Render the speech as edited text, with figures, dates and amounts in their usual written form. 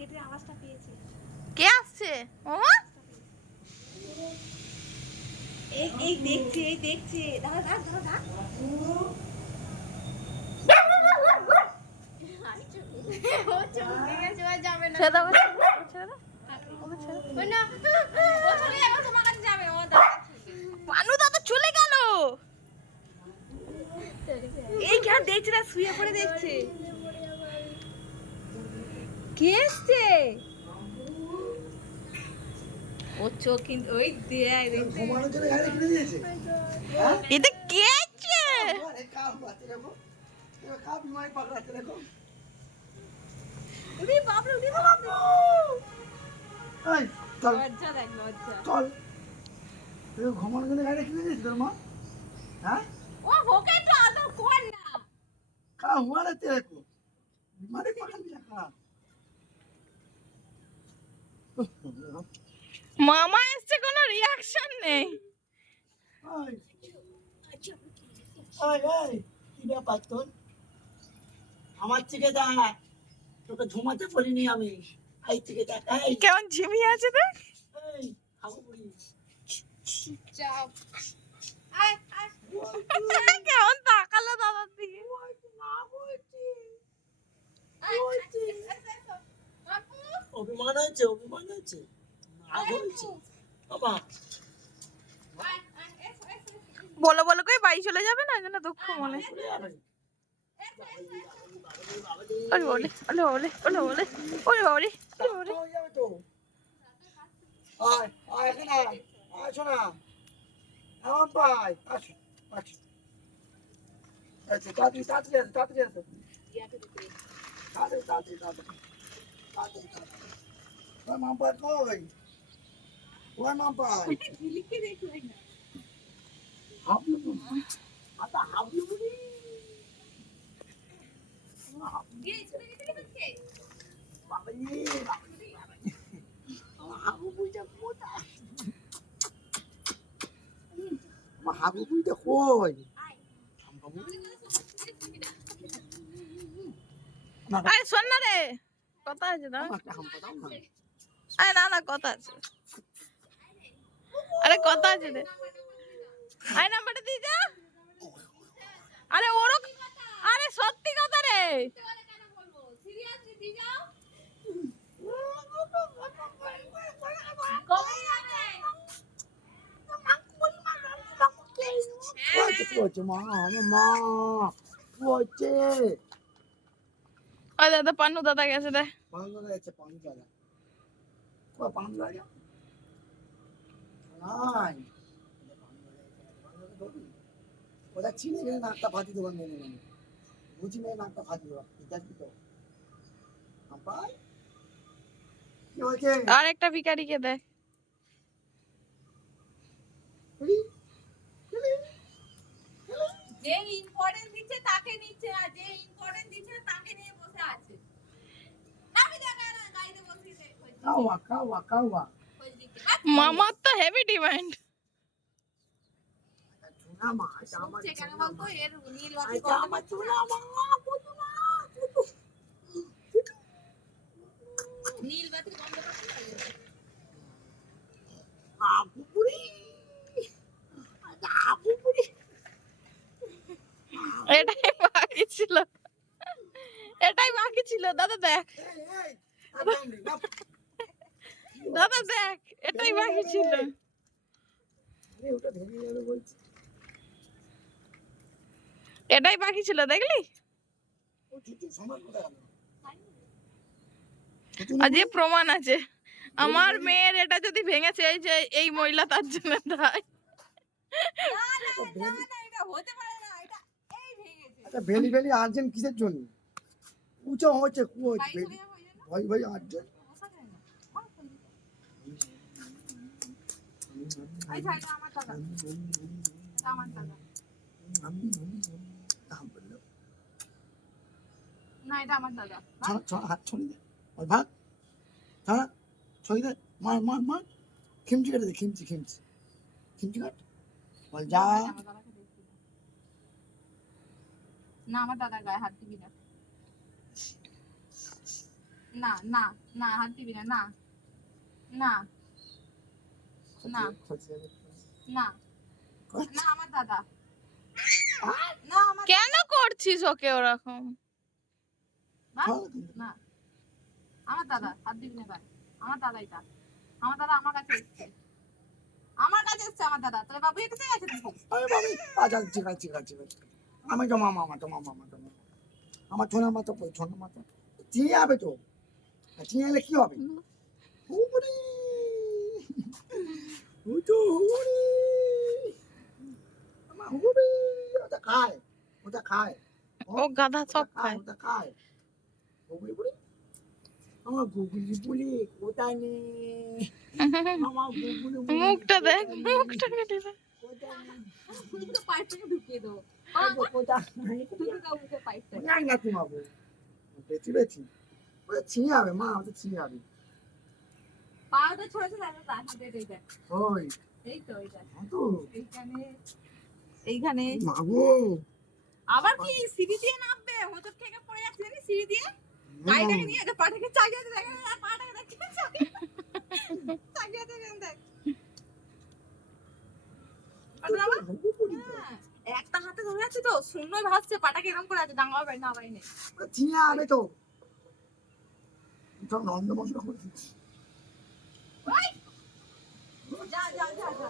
গেটের আওয়াজটা পেয়েছে। কে আসছে মামা? এই দেখছে দাদা দাদা দাদা পানু দাদা চলে গেল। এই কেন দেখছে না, শুয়ে পড়ে দেখছে। কে এসছে? ও চোখ কিন্তু ওই দেয় দেখতে। ঘুমানোর জন্য গাড়ি কিনে দিয়েছে। হ্যাঁ? এটা কে আছে? আরে কাপ বাতে দেখো। এবার কাপ বিমাই পাকড়াতে দেখো। উনি বাপরে উনি বাপরে। এই চল লজ্জা দেখ লজ্জা। চল। তুই ঘুমানোর জন্য গাড়ি কিনে দিয়েছিস তোর মা? হ্যাঁ? ও ওকে একটু আদর কর না। का हुआ ना तेरे को? बीमारी पकड़ लिया का? মামা এসছে, কোনো রিয়াকশন নেই। ওই ওই ওই কি ব্যাপার তোর? আমার থেকে দেখ, তোকে ঘুমাতে বলিনি আমি। এই থেকে দেখ, এই কেমন ঝিমিয়ে আছে দেখ। এই খাবো বলি। চাপ। আয় আয়। কেমন তাকালো দাদার দিকে। অভিমান হয়েছে, অভিমান হয়েছে, রাগ হয়েছে বাবা। বলো বলো করে বাড়ি চলে যাবে না, যেন দুঃখ মনে। ওরে বলে ওলে বলে ওলে বলে ওরে বাবারে ওরে বাবারে। হয়ে যাবে তো। আয় আয় এখানে আয়, আসো না এমন পাই, আসো আসো। আচ্ছা তাড়াতাড়ি তাড়াতাড়ি আসো, তাড়াতাড়ি আসো, তাড়াতাড়ি তাড়াতাড়ি তাড়াতাড়ি তাড়াতাড়ি। ওই মাম্পাই কই? ওই মাম্পাই লিখে দেখলে না। হাবলু আতা হাবলু বুড়ি। কে চলে গেছে কে? বাবাজি বাবাজি বাবাজি, আমার হাবু বুড়িটা কোথায়? আমার হাবু বুড়িটা কই? আরে শোন না রে, কথা আছে না। একটা হাম্পা দাও না। আরে না না কথা আছে, আরে কথা আছে রে। আরে নাম্বারটা দিয়ে যা। আরে ওরও, আরে সত্যি কথা রে। সিরিয়াসলি দি যাও। কি হচ্ছে মা? আমার মা কি হচ্ছে? আরে দাদা পান্নু দাদা গেছে রে। পান্ডা যাচ্ছে, পান্ডা যা। কই পান্ডা যা? নাই। ওটা চিনে গেলে নাকটা ফাটি দেবো মেনে মেনে। বুঝি মেয়ে নাকটা ফাটি দেবো, দেখবি তো। আপাই কি হয়েছে? আর একটা ভিখারিকে দেখ। যে ইম্পর্টেন্স দিচ্ছে তাকে নিচ্ছে, আর যে ইম্পর্টেন্স দিচ্ছে না তাকে নিয়ে বসে আছে। আমি দেখা না গাইতে বসিছে। কাওয়া কাওয়া কাওয়া। মামার তো হেভি ডিমান্ড। চুনা মা, এটা আমার সেখানে চুনা বলতো মা। এর নীল বাতি এটা আমার চুনা মা, বুঝু মা, বুঝু। নীল বাতি বন্ধ করতে লাগে। আপু বুড়ি, আপু বুড়ি। এটাই বাকি ছিল, এটাই বাকি ছিল। দাদা দেখ, এই এই একদম নেই না। দাদা দেখ, এটাই বাকি ছিল। আরে ওটা ভেঙে যাবে বলছি। এটাই বাকি ছিল, দেখলি? ও ছুটু সময় কোথায় গেল? আর যে প্রমাণ আছে, আমার মেয়ের এটা যদি ভেঙেছে, এই যে এই মহিলা তার জন্য দায়। না এটা হতে পারে না, এটা এই ভেঙেছে। আচ্ছা ভেলি ভেলি আর্জেন্ট কিসের জন্য? উঁচু হচ্ছে কু হচ্ছে ভেলি ভাই ভাই আর্জেন্ট। বসা যায় না। এই ছাইটা আমার টাকা, এটা আমার টাকা। না এটা আমার দাদা। হাত ছড়ি দে ওই ভাগ ছাড়া ছড়ি দে, মার মার মার, খিমচি কেটে দে, খিমচি খিমচি খিমচি কাট বল যা। আমার দাদাকে দেখছি না, আমার দাদার গায়ে হাত দিবি না। না না না হাত দিবি না না না না না না আমার দাদা না আমার কেন করছিস ওকে ওরকম? না আমার দাদা হাত দিবি না গায়ে আমার দাদা এটা আমার দাদা আমার কাছে এসছে আমার দাদা তাহলে বাবু এটা আছে আরে বাবা আচ্ছা ঠিক আছে ঠিক আছে ঠিক আছে আমি তো মামা আমার ছোনার মাথা কই ছোনার মাথা চিয়ে যাবে তো চিয়ে এলে কি হবে হুড়ি হুড়ি আমার হুড়ি ওটা খায় ও গাধা সব খায়। ওটা খায় হুড়ি হুড়ি আমার গুগলি বলি কোথায় নেই আমার গুগলি মুখটা দেখ, মুখটা কেটে দেখ। কোথায় নেই তো পাইপটা ঢুকিয়ে দেবো কোথায় ঢুকে দাও মুখে পাইপটা জানি না তুমি বাবু বেছি ওটা ছিঁড়ে যাবে মা ওটা ছিঁড়ে যাবে পাটা ছড়াছে তাহলে তার হাতে এই দেখ ওই এই তো এই দেখ হ্যাঁ তো এইখানে মাগো আবার কি সিঁড়ি দিয়ে নামবে হোঁচট খেয়ে পড়ে যাচ্ছে জানি সিঁড়ি দিয়ে গাড়িটাকে নিয়ে আগে পাটাকে চাগিয়ে দেখ পাটাকে দেখ চাগিয়ে দেখ একটা হাতে ধরে আছে তো শূন্য ভাসছে পাটাকে এরকম করে আছে ডাঙ্গা হবে না বাইনে ছিঁড়ে যাবে তো সব নন্দ মন্দ করে দিচ্ছি যা যা যা যা